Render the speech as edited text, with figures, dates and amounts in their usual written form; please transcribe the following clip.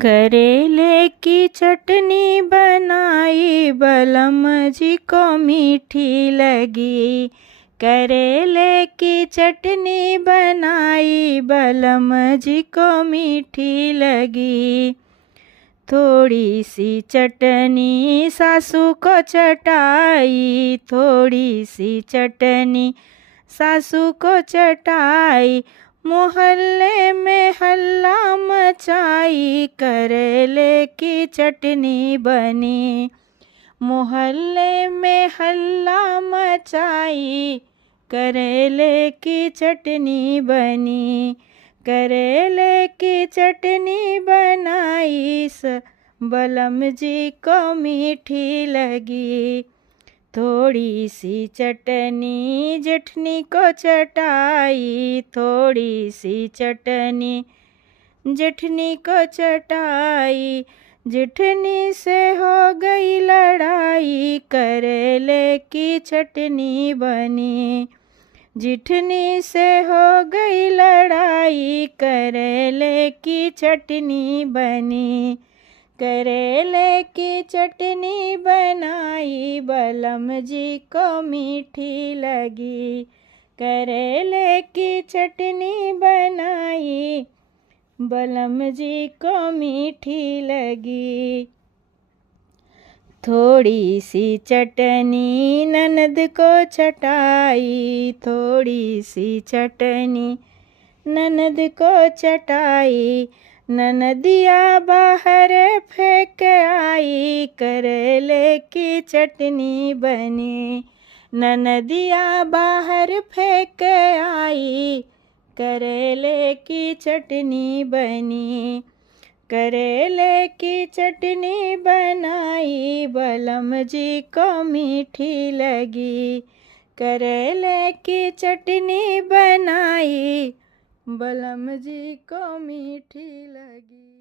करेले की चटनी बनाई, बलम जी को मीठी लगी। करेले की चटनी बनाई, बलम जी को मीठी लगी। थोड़ी सी चटनी सासू को चटाई, थोड़ी सी चटनी सासू को चटाई। मोहल्ले में हल्ला मचाई, करेले की चटनी बनी। मोहल्ले में हल्ला मचाई, करेले की चटनी बनी। करेले की चटनी बनाई, बलम जी को मीठी लगी। थोड़ी सी चटनी जेठनी को चटाई, थोड़ी सी चटनी जेठनी को चटाई। जेठनी से हो गई लड़ाई, करेले की चटनी बनी। जेठनी से हो गई लड़ाई, करेले की चटनी बनी। करेले की चटनी बनाई, बलम जी को मीठी लगी। करेले की चटनी बनाई, बलम जी को मीठी लगी। थोड़ी सी चटनी ननद को चटाई, थोड़ी सी चटनी ननद को चटाई। ननदिया बाहर फेंक आई, करेले की चटनी बनी। ननदिया बाहर फेंक आई, करेले की चटनी बनी। करेले की चटनी बनाई, बलम जी को मीठी लगी। करेले की चटनी बनाई, बलम जी को मीठी लगी।